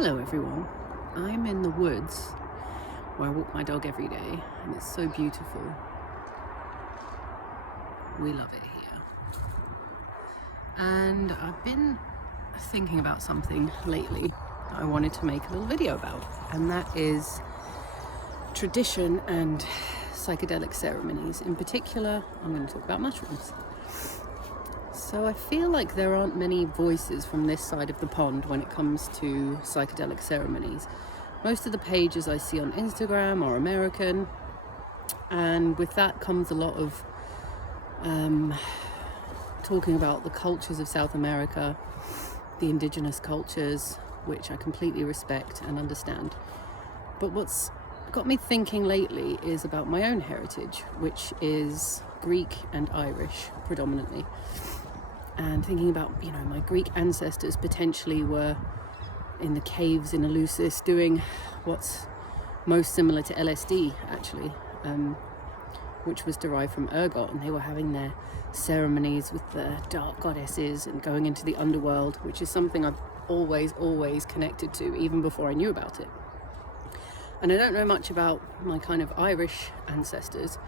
Hello everyone, I'm in the woods where I walk my dog every day and it's so beautiful. We love it here. And I've been thinking about something lately I wanted to make a little video about, and that is tradition and psychedelic ceremonies. In particular, I'm going to talk about mushrooms. So I feel like there aren't many voices from this side of the pond when it comes to psychedelic ceremonies. Most of the pages I see on Instagram are American, and with that comes a lot of talking about the cultures of South America, the indigenous cultures, which I completely respect and understand. But what's got me thinking lately is about my own heritage, which is Greek and Irish predominantly. And thinking about, my Greek ancestors potentially were in the caves in Eleusis doing what's most similar to LSD, actually, which was derived from ergot. And they were having their ceremonies with the dark goddesses and going into the underworld, which is something I've always connected to, even before I knew about it. And I don't know much about my kind of Irish ancestors,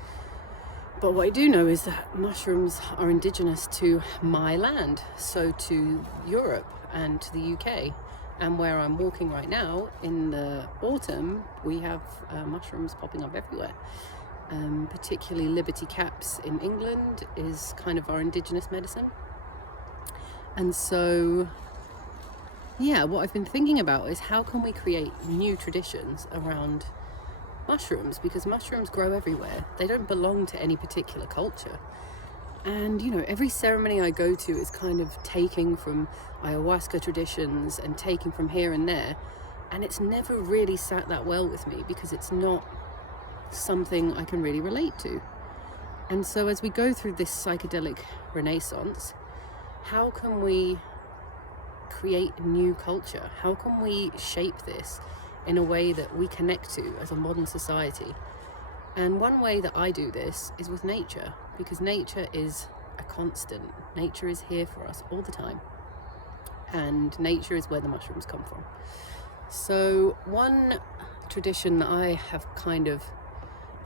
but what I do know is that mushrooms are indigenous to my land, so to Europe and to the UK. And where I'm walking right now, in the autumn, we have mushrooms popping up everywhere. Particularly Liberty caps in England is kind of our indigenous medicine. And so, what I've been thinking about is how can we create new traditions around mushrooms, because mushrooms grow everywhere. They don't belong to any particular culture. And every ceremony I go to is kind of taking from ayahuasca traditions and taking from here and there, and it's never really sat that well with me because it's not something I can really relate to. And so as we go through this psychedelic renaissance, how can we create a new culture? How can we shape this in a way that we connect to as a modern society? And one way that I do this is with nature, because nature is a constant. Nature is here for us all the time, and nature is where the mushrooms come from. So one tradition that I have kind of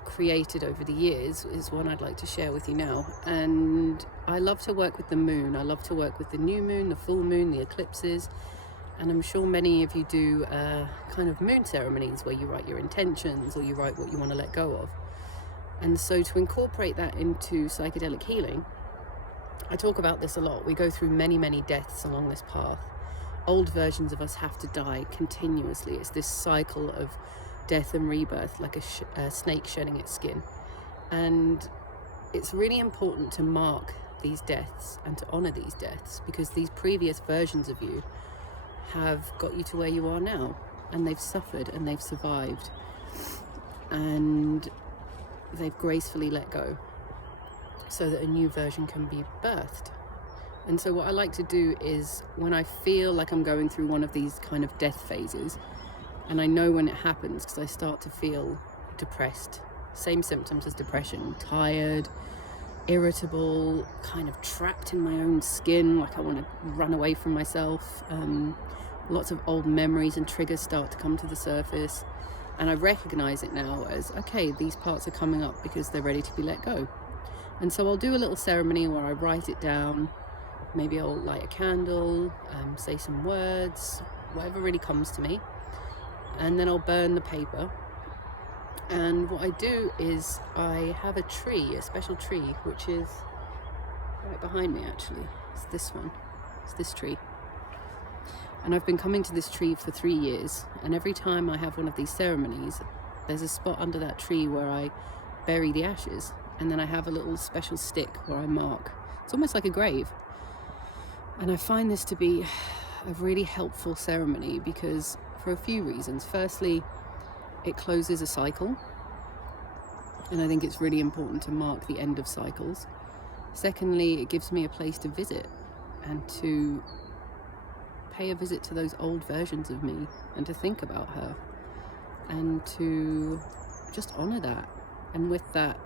created over the years is one I'd like to share with you now. And I love to work with the moon. I love to work with the new moon, the full moon, the eclipses. And I'm sure many of you do kind of moon ceremonies where you write your intentions or you write what you want to let go of. And so to incorporate that into psychedelic healing, I talk about this a lot. We go through many deaths along this path. Old versions of us have to die continuously. It's this cycle of death and rebirth, like a snake shedding its skin. And it's really important to mark these deaths and to honor these deaths, because these previous versions of you have got you to where you are now, and they've suffered and they've survived and they've gracefully let go so that a new version can be birthed. And so what I like to do is, when I feel like I'm going through one of these kind of death phases, and I know when it happens because I start to feel depressed, same symptoms as depression, tired, irritable, kind of trapped in my own skin, like I want to run away from myself. Lots of old memories and triggers start to come to the surface, and I recognize it now as, okay, these parts are coming up because they're ready to be let go. And so I'll do a little ceremony where I write it down. Maybe I'll light a candle, say some words, whatever really comes to me, and then I'll burn the paper. And what I do is I have a tree, a special tree, which is right behind me actually. It's this one. It's this tree. And I've been coming to this tree for 3 years, and every time I have one of these ceremonies, there's a spot under that tree where I bury the ashes, and then I have a little special stick where I mark. It's almost like a grave. And I find this to be a really helpful ceremony because, for a few reasons. Firstly, it closes a cycle, and I think it's really important to mark the end of cycles. Secondly, it gives me a place to visit and to pay a visit to those old versions of me and to think about her and to just honor that. And with that,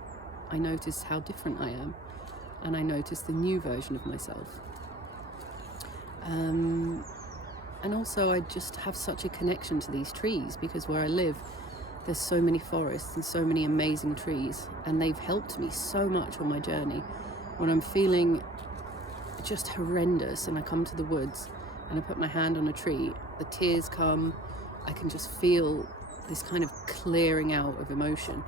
I notice how different I am, and I notice the new version of myself. And also I just have such a connection to these trees, because where I live there's so many forests and so many amazing trees, and they've helped me so much on my journey. When I'm feeling just horrendous and I come to the woods and I put my hand on a tree, the tears come, I can just feel this kind of clearing out of emotion.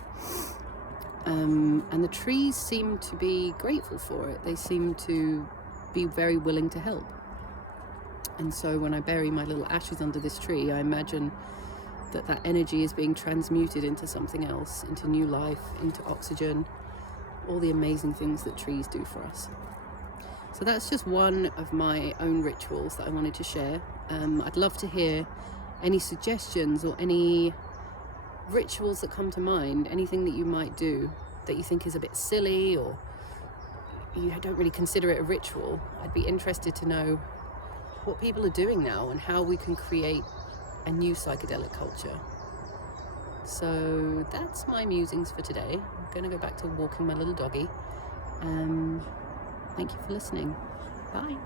And the trees seem to be grateful for it. They seem to be very willing to help. And so when I bury my little ashes under this tree, I imagine that energy is being transmuted into something else, into new life, into oxygen, all the amazing things that trees do for us. So that's just one of my own rituals that I wanted to share. I'd love to hear any suggestions or any rituals that come to mind, anything that you might do that you think is a bit silly or you don't really consider it a ritual. I'd be interested to know what people are doing now and how we can create a new psychedelic culture. So that's my musings for today. I'm going to go back to walking my little doggy. Thank you for listening. Bye.